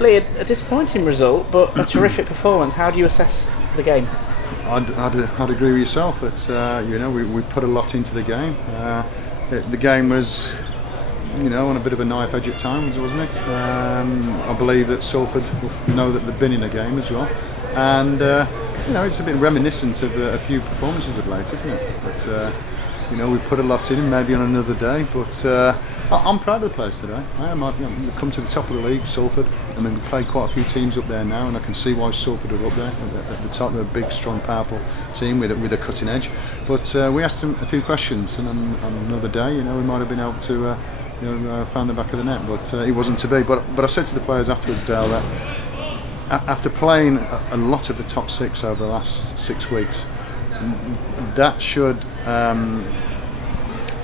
Lee, a disappointing result, but a terrific performance. How do you assess the game? I'd agree with yourself that we put a lot into the game. The game was, on a bit of a knife edge at times, wasn't it? I believe that Salford know that they've been in a game as well, and it's a bit reminiscent of a few performances of late, isn't it? But we put a lot in, maybe on another day, but I'm proud of the players today. I am. We've come to the top of the league, Salford. I mean, we've played quite a few teams up there now, and I can see why Salford are up there at the top. They're a big, strong, powerful team with a cutting edge. But we asked them a few questions, and on another day, we might have been able to, find the back of the net, but it wasn't to be. But I said to the players afterwards, Dale, that after playing a lot of the top six over the last 6 weeks, that should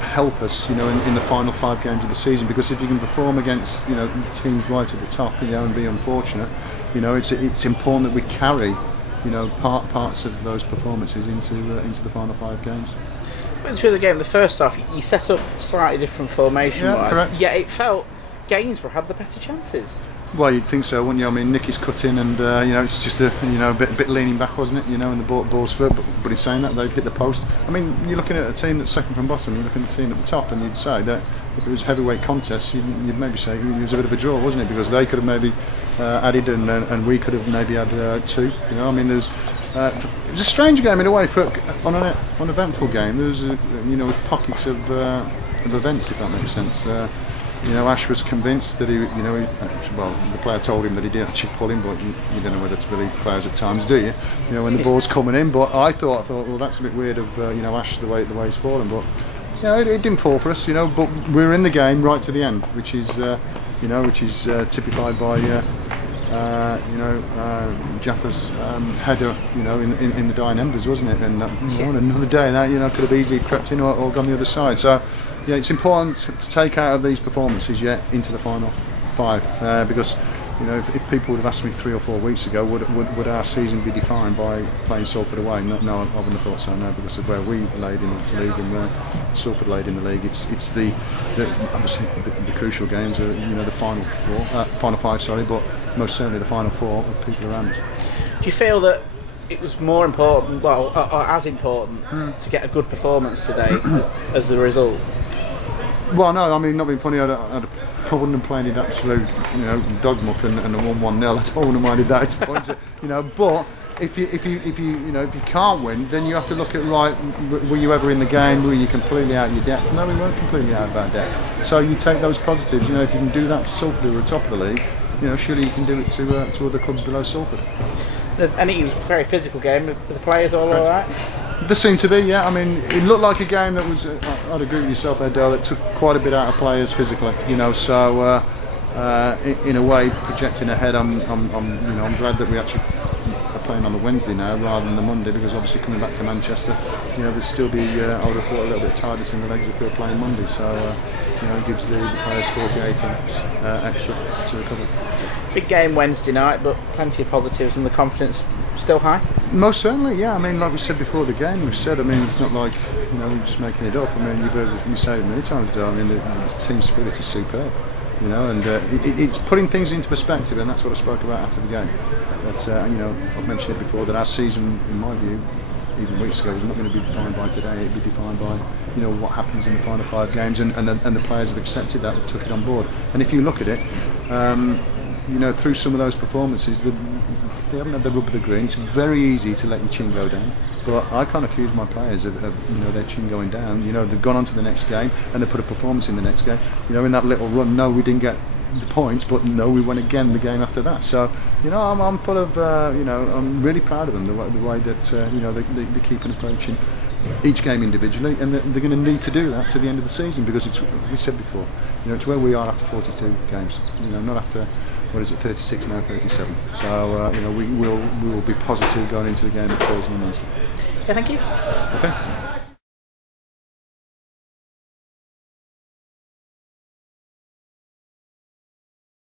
help us, in the final 5 games of the season, because if you can perform against, teams right at the top, and be unfortunate, it's important that we carry, parts of those performances into the final 5 games. Went through the game, the first half, you set up slightly different formation-wise. Correct. Yet it felt Gainsborough had the better chances. Well, you'd think so, wouldn't you? I mean, Nicky's cut in, and it's just a bit leaning back, wasn't it? And the ball's first. But in saying that, they've hit the post. I mean, you're looking at a team that's second from bottom. You're looking at a team at the top, and you'd say that if it was a heavyweight contest, you'd maybe say it was a bit of a draw, wasn't it? Because they could have maybe added, and we could have maybe had 2. I mean, it was a strange game in a way on an eventful game. There was was pockets of events, if that makes sense. Ash was convinced that the player told him that he did actually pull him, but you don't know whether to believe players at times, do you? When the ball's coming in. But I thought, well, that's a bit weird of Ash the way he's fallen. But it didn't fall for us, But we were in the game right to the end, which is typified by Jaffa's header, in the dying embers, wasn't it? And on another day that could have easily crept in or gone the other side. So. It's important to take out of these performances into the final 5, because if people would have asked me 3 or 4 weeks ago, would our season be defined by playing Salford away? No, I wouldn't have thought so. No, because of where we laid in the league and where Salford laid in the league. It's obviously the crucial games are the final 5, sorry, but most certainly the final 4 of people around us. Do you feel that it was more important, or as important, to get a good performance today as a result? Well, no, I mean, not being funny, I wouldn't have played it absolute, dog muck and a 1-1-0. I wouldn't have minded that. It's points, But if you can't win, then you have to look at, right, were you ever in the game? Were you completely out of your depth? No, we weren't completely out of our depth. So you take those positives. If you can do that to Salford, who are top of the league, surely you can do it to other clubs below Salford. And it was a very physical game. Were the players all right? There seemed to be, yeah. I mean, it looked like a game that was. I'd agree with yourself there, Dale. It took quite a bit out of players physically, So in a way, projecting ahead, I'm glad that we actually are playing on the Wednesday now rather than the Monday, because obviously coming back to Manchester, there'd still be. I would have thought a little bit of tiredness in the legs if we were playing Monday. So it gives the players 48 hours extra to recover. Big game Wednesday night, but plenty of positives, and the confidence still high? Most certainly, yeah. I mean, like we said before the game, we've said, it's not like, we're just making it up. I mean, you've heard me say it many times, Dale. I mean, the team spirit is superb, and it's putting things into perspective, and that's what I spoke about after the game. But, I've mentioned it before, that our season, in my view, even weeks ago, was not going to be defined by today. It'd be defined by, what happens in the final 5 games, and the players have accepted that, took it on board. And if you look at it, through some of those performances, they haven't had the rub of the green. It's very easy to let your chin go down, but I can't accuse my players of their chin going down. They've gone on to the next game and they put a performance in the next game. In that little run, no, we didn't get the points, but no, we won again the game after that. So I'm full of I'm really proud of them, the way that they keep on approaching each game individually, and they're going to need to do that to the end of the season, because it's, we said before, it's where we are after 42 games, not after, 36 now, 37. So we will be positive going into the game at Thursday and Wednesday. Yeah, thank you. Okay.